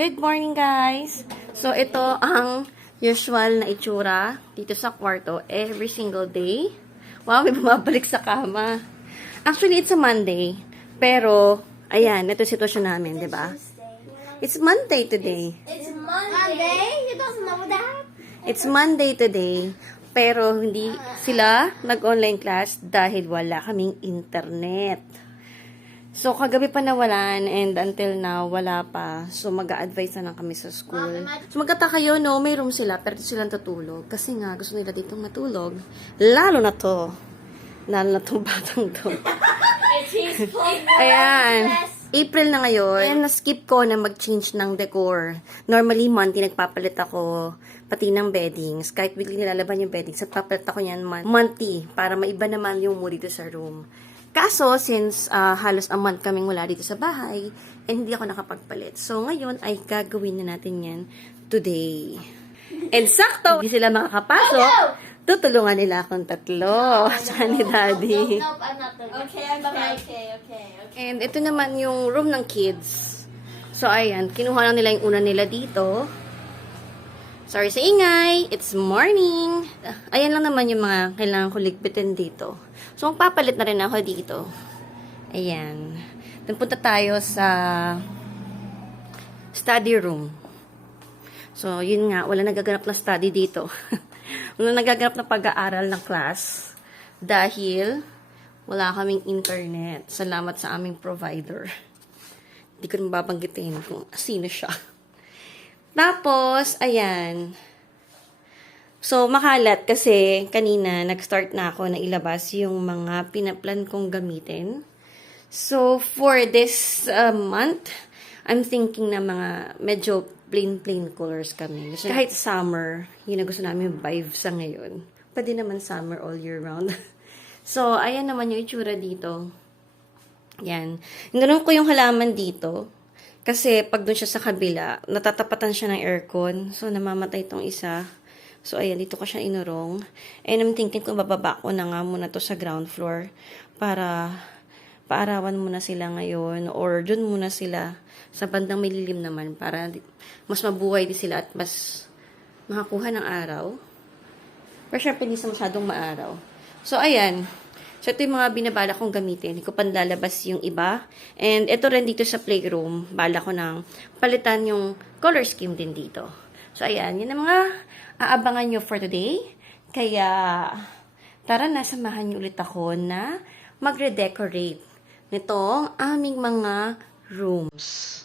Good morning, guys! So, ito ang usual na itsura dito sa kwarto every single day. Wow, may bumabalik sa kama. Actually, it's a Monday. Pero, ayan, ito yung sitwasyon namin, di ba? It's Monday today. It's Monday? You don't know that? It's Monday today. Pero, hindi sila nag-online class dahil wala kaming internet. So, kagabi pa nawalan and until now, wala pa. So, mag-a-advise na lang kami sa school. So, magkataka kayo, no? May room sila, pero dito silang tutulog. Kasi nga, gusto nila ditong matulog. Lalo na to. Lalo na tong batang to. Ayan. April na ngayon. And na-skip ko na mag-change ng decor. Normally, monthly, nagpapalit ako pati ng beddings. Kahit weekly nilalaban yung beddings, nagpapalit ako yan monthly para maiba naman yung mood dito sa room. Kaso, since halos a month kaming wala dito sa bahay, and hindi ako nakapagpalit. So, ngayon ay gagawin na natin yan today. And sakto, hindi sila makakapasok. Tutulungan nila akong tatlo. Sa ni Daddy. Nope, I'm not doing it. Okay. And ito naman yung room ng kids. So, ayan. Kinuha lang nila yung una nila dito. Sorry sa ingay. It's morning. Ayan lang naman yung mga kailangan ko ligpitin dito. So, magpapalit na rin ako dito. Ayan. Then, punta tayo sa study room. So, yun nga. Wala nagaganap na study dito. Wala nagaganap na pag-aaral ng class. Dahil wala kaming internet. Salamat sa aming provider. Hindi ko naman babanggitin kung sino siya. Tapos, ayan. So, makalat kasi kanina nag-start na ako na ilabas yung mga pinaplan kong gamitin. So, for this month, I'm thinking na mga medyo plain colors kami. So, kahit summer, yun na gusto namin vibe sa ngayon. Pwede naman summer all year round. So, ayan naman yung itsura dito. Yan. Ganun ko yung halaman dito. Kasi pag dun siya sa kabila, natatapatan siya ng aircon. So, namamatay itong isa. So, ayan, dito ko siya inurong. And I'm thinking kung bababa ko na nga muna to sa ground floor para paarawan muna sila ngayon or dun muna sila sa bandang mililim naman para mas mabuhay din sila at mas makakuha ng araw. Pero syempre, hindi sa masyadong maaraw. So, ayan. So, ito yung mga binabala kong gamitin. Hindi ko pa lalabas yung iba. And ito rin dito sa playroom. Bala ko ng palitan yung color scheme din dito. So, ayan. Yun ang mga aabangan nyo for today. Kaya, tara na, samahan nyo ulit ako na magre-decorate nitong aming mga rooms.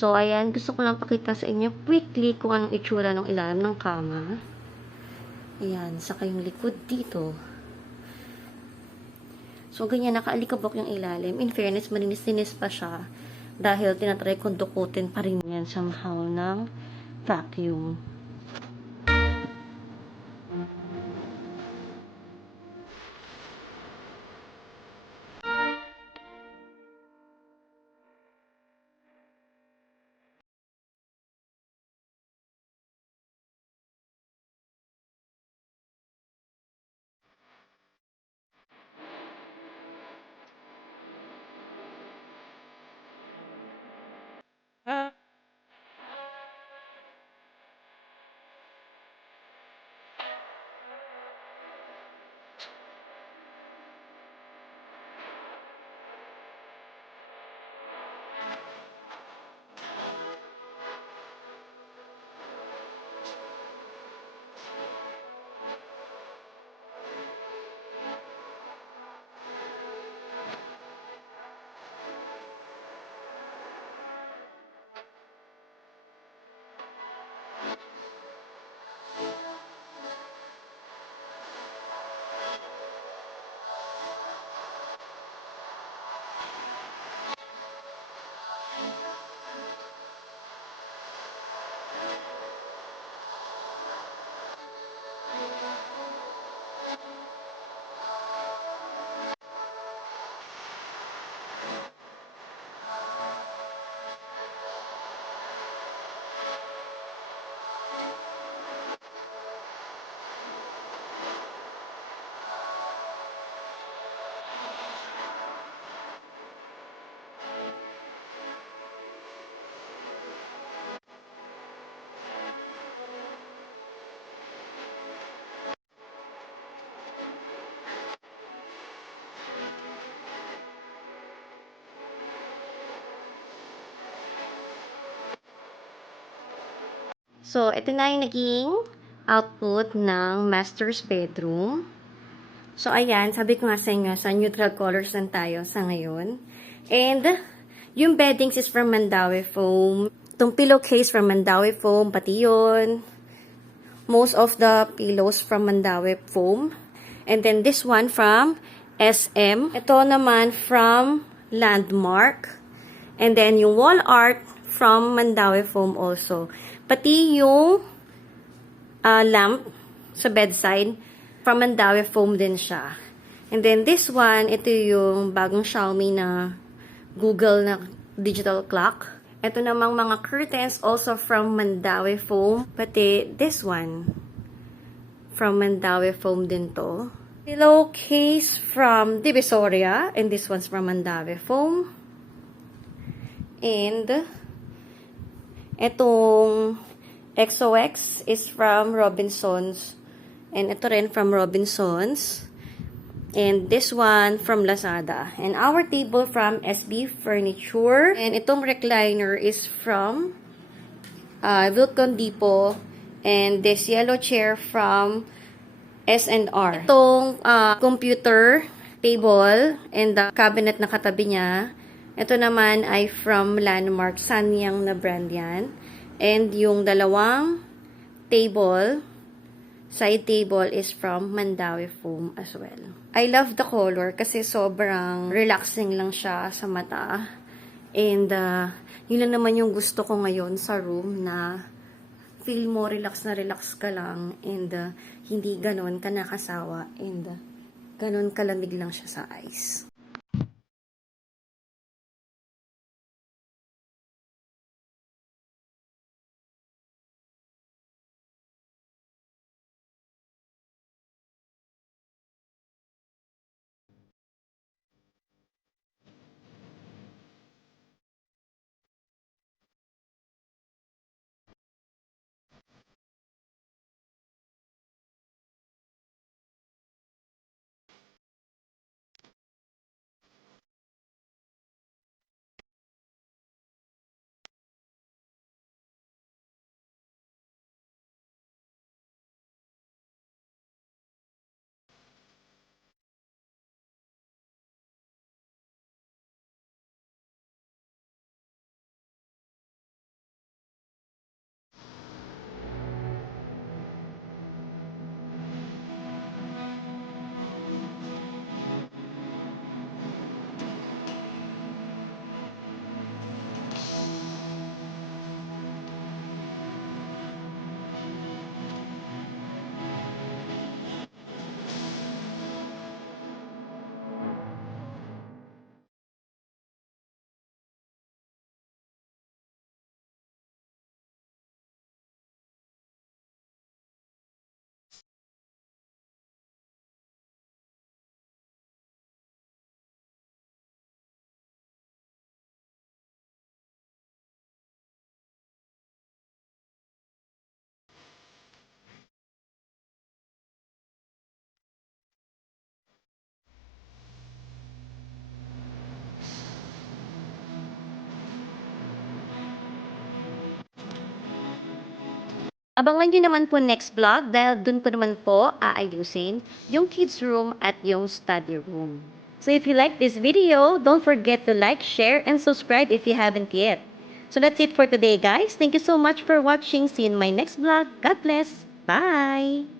So, ayan, gusto ko lang pakita sa inyo quickly kung anong itsura ng ilalim ng kama. Ayan, saka yung likod dito. So, ganyan, nakaalikabok yung ilalim. In fairness, malinis-linis pa siya. Dahil tinatry kong dukutin pa rin yan somehow ng vacuum. So, ito na yung naging output ng master's bedroom. So, ayan, sabi ko nga sa inyo, sa neutral colors lang tayo sa ngayon. And, yung beddings is from Mandawi Foam. Itong pillowcase from Mandawi Foam, pati yun. Most of the pillows from Mandawi Foam. And then, this one from SM. Ito naman from Landmark. And then, yung wall art from Mandawi Foam also. Pati yung lamp sa bedside, from Mandawi Foam din siya. And then, this one, ito yung bagong Xiaomi na Google na digital clock. Ito namang mga curtains, also from Mandawi Foam. Pati this one, from Mandawi Foam din to. Pillowcase from Divisoria, and this one's from Mandawi Foam. And etong XOX is from Robinsons. And ito rin from Robinsons. And this one from Lazada. And our table from SB Furniture. And itong recliner is from Vilcon Depot. And this yellow chair from S&R. Itong computer table and the cabinet na katabi niya. Ito naman ay from Landmark, Sanyang na brand yan. And yung dalawang table, side table is from Mandawi Foam as well. I love the color kasi sobrang relaxing lang siya sa mata. And yun lang naman yung gusto ko ngayon sa room, na feel mo relax na relax ka lang and hindi ganon ka nakasawa and ganon kalamig lang siya sa eyes. Abangan nyo naman po next vlog dahil dun po naman po aayusin yung kids room at yung study room. So if you like this video, don't forget to like, share, and subscribe if you haven't yet. So that's it for today, guys. Thank you so much for watching. See you in my next vlog. God bless. Bye!